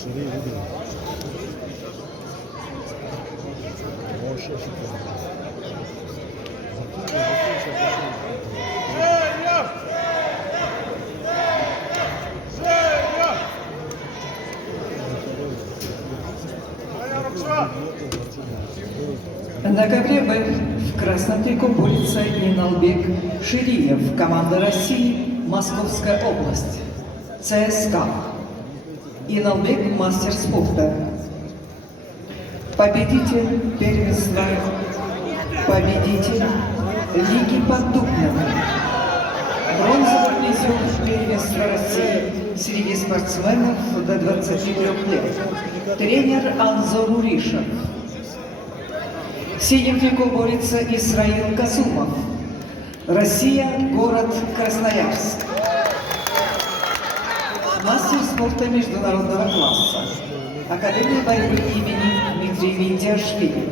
На ковре Б в красном трико борется Иналбек Шириев, команда России, Московская область, ЦСКА. Иналбек – мастер спорта. Победитель первенства, победитель Лиги Поддубного. Бронзовый призер первенства России среди спортсменов до 23 лет. Тренер Анзор Уришев. В синем трико борется Исраил Касумов. Россия, город Красноярск. Мастер спорта международного класса. Академия борьбы имени Дмитрия Виндяшвили.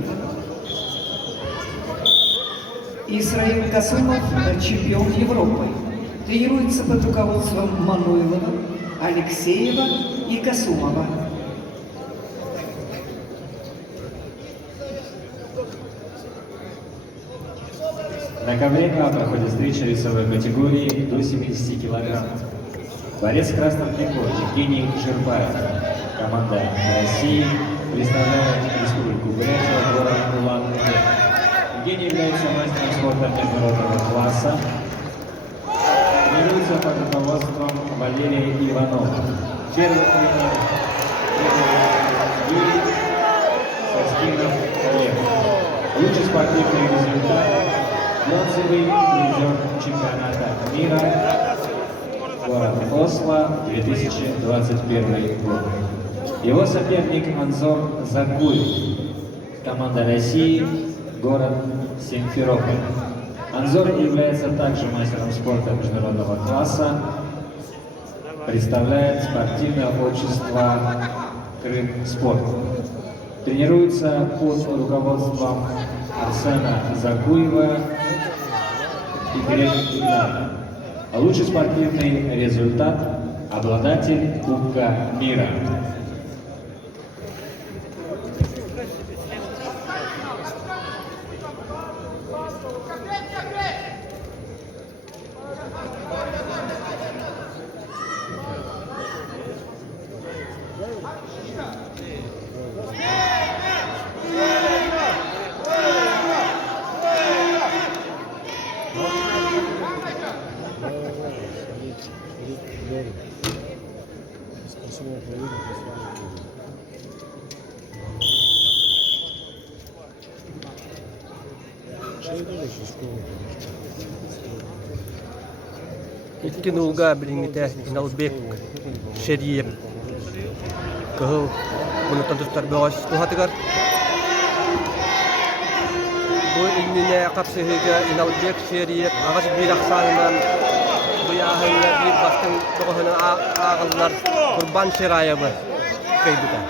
Исраил Касумов – чемпион Европы. Тренируется под руководством Мануилова, Алексеева и Касумова. На ковре проходит встреча весовой категории до 70 кг. Борец в красном трико Евгений Жирбаев. Команда России представляет Республику Бурятия, город Улан-Удэ. Евгений является мастером спорта международного класса. Тренируется под руководством Валерия Иванова. Первый тренер Юрий Саскинов Олег. Лучший спортивный результат. Бронзовый призер чемпионата мира город Осло 2021 год. Его соперник Анзор Закуев. Команда России, город Симферополь. Анзор является также мастером спорта международного класса. Представляет спортивное общество Крым Спорт. Тренируется под руководством Арсена Закуева и Грека. Лучший спортивный результат – обладатель Кубка мира. İki nulga bilingite Inalbek Şeriyev. Kıhıl bunu tanıştır bağış kuhatıgar. Bu ilmine kapsahıga Inalbek Şeriyev ağaç bir aksanından bu yahınlar bir bastın doğunun ağıllar Kurban Şerayev'i kaydıda.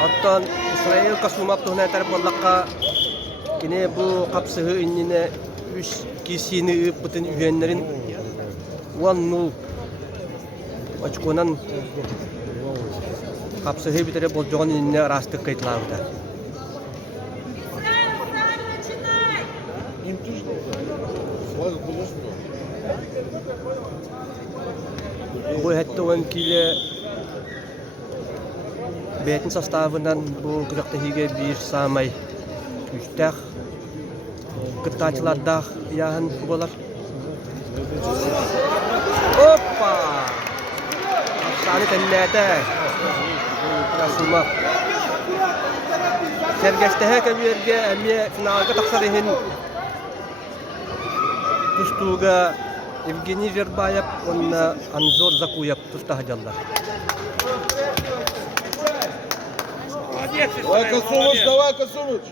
Hatta İsrail Kasumov tuhne tarafından yine bu kapsahı ilmine üç kişinin bütün üyelerinin 1-0 açıklanan kapsahı bir taraf bolcağın ilmine rastı kayıtlarında. Bu hatta vankile betin sastavından bu kırıktahiga bir samay üstak kıtaçlarda yahan bolar. Hoppa! Afsane tennete. Kasumov. Sergestehe kabirge emiye finalga taksarihin. Tustuga Evgeniy Zherbayev onna Anzor Zakuyev tustahjallar. Давай, Касумыч, давай, Касумыч!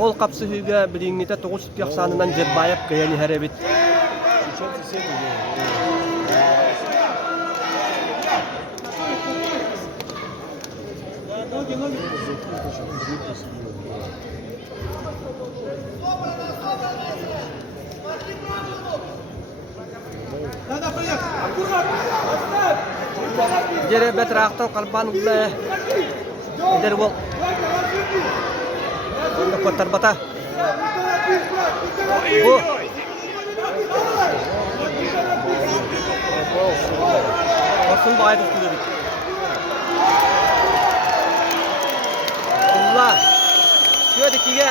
Ол kapsahıga bilingite 9 yaksanından Zherbayev kayani herabit. Jere betrachter kalban der wol. Onu kotar bata. Bu. Orsun baydı tutuyor. Allah. Şöyle kiye.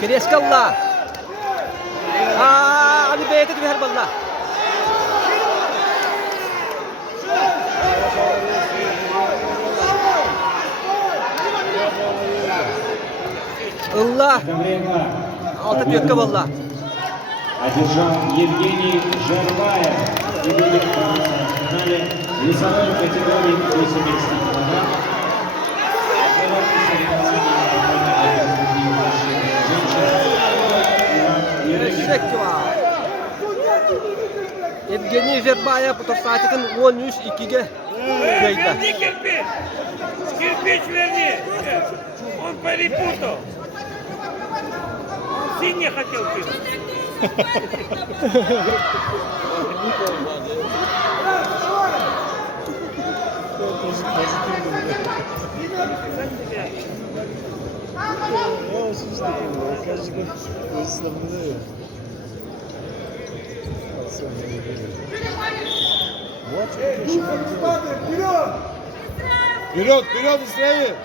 Kiresk Allah. Ali beytet bir herballah. Allah. Это время Altı tüyekka valla. одержал Евгений Жербаев и будет бороться в финале весовой категории до 70 килограмм. Первое соревнование проходит для других мужчин и женщин. Eşek var. Evgeniy Jerbayev bu saatitin 13-2'ge köyde. Верни кирпич! Кирпич верни! Он перепутал! Синий хотел кинуть. Вперед, вперед, Израиль!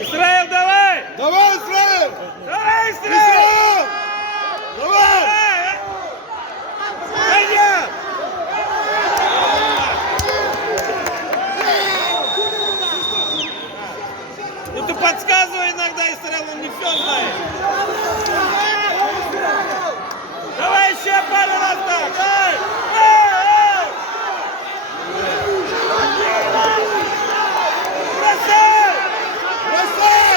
Израиль, давай! Давай, Израиль! Давай, Израиль! Израиль! Давай! Пойдем! Ну ты подсказывай иногда, Израиль, он не все знает. Давай еще пару раз так! Эй! Эй! Бросай! Бросай!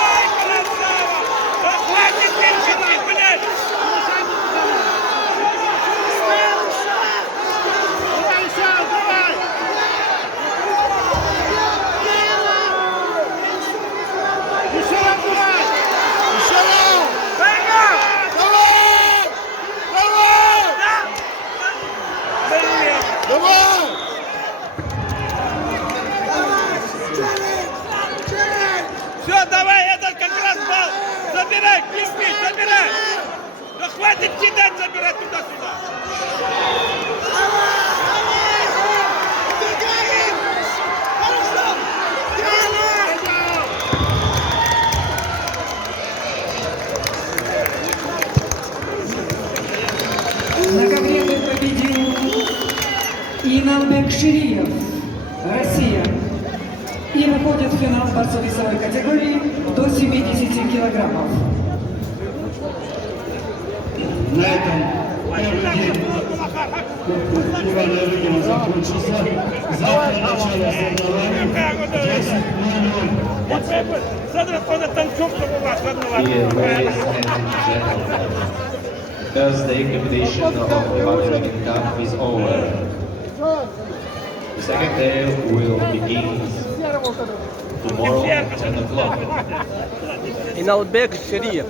Ай, красава! Да хватит кричать, блядь! Еще раз! Пойдем! Давай! Давай! Блин! Давай! Все, давай, этот как раз балл! Забирай, кирпич, забирай! Да хватит кидать, забирать туда-сюда! На ковре победил Иналбек Шириев, Россия. И выходит в финал борцов весовой категории до 70 килограммов. На этом первый день фестиваля видео закончился. Завтра начало соревнований 10:00. Смотри, он танцовка была с одного. Dear ladies and gentlemen, thus the invitation of the Barbarian Cup is over. The second day will begin tomorrow at 10 o'clock. İnalbek Şeriyev.